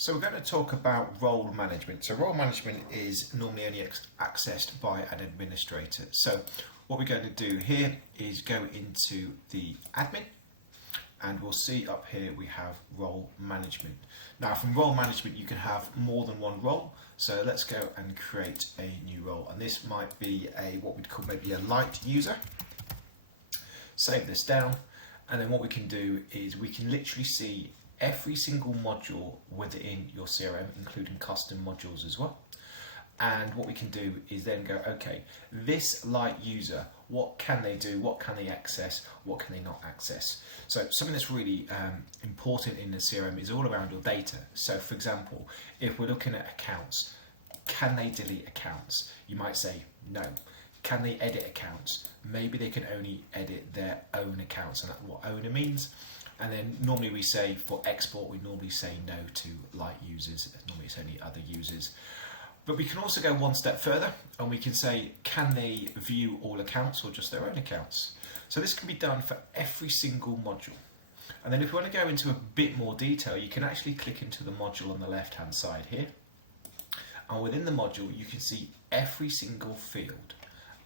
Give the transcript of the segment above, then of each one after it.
So we're going to talk about role management. So role management is normally only accessed by an administrator. So what we're going to do here is go into the admin, and we'll see up here we have role management. Now from role management you can have more than one role. So let's go and create a new role, and this might be what we'd call maybe a light user. Save this down, and then what we can do is we can literally see every single module within your CRM, including custom modules as well. And what we can do is then go, okay, this light user, what can they do? What can they access? What can they not access? So something that's really important in the CRM is all around your data. So for example, if we're looking at accounts, can they delete accounts? You might say no. Can they edit accounts? Maybe they can only edit their own accounts, and that's what owner means. And then normally we say for export, we normally say no to light users. Normally it's only other users. But we can also go one step further, and we can say, can they view all accounts or just their own accounts? So this can be done for every single module. And then if we want to go into a bit more detail, you can actually click into the module on the left-hand side here. And within the module, you can see every single field.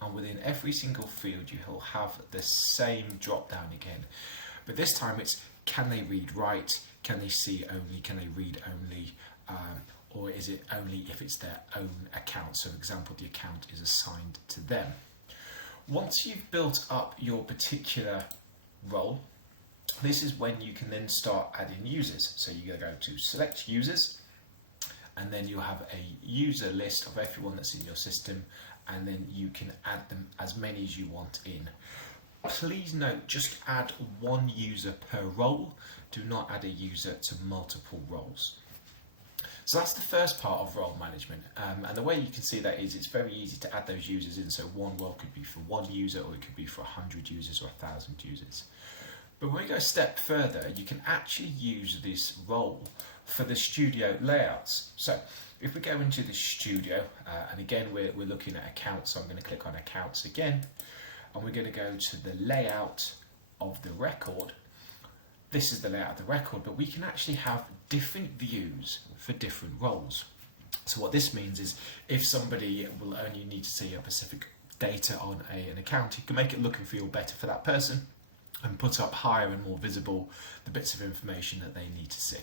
And within every single field, you'll have the same drop down again. But this time it's, can they read write? Can they see only? Can they read only? Or is it only if it's their own account? So for example, the account is assigned to them. Once you've built up your particular role, this is when you can then start adding users. So you're going to go to select users, and then you'll have a user list of everyone that's in your system, and then you can add them as many as you want in. Please note, just add one user per role. Do not add a user to multiple roles. So that's the first part of role management. And the way you can see that is it's very easy to add those users in. So one role could be for one user, or it could be for 100 users or 1,000 users. But when we go a step further, you can actually use this role for the studio layouts. So if we go into the studio, and again, we're looking at accounts, so I'm going to click on accounts again. And we're going to go to the layout of the record. This is the layout of the record, but we can actually have different views for different roles. So what this means is if somebody will only need to see a specific data on an account, you can make it look and feel better for that person and put up higher and more visible the bits of information that they need to see.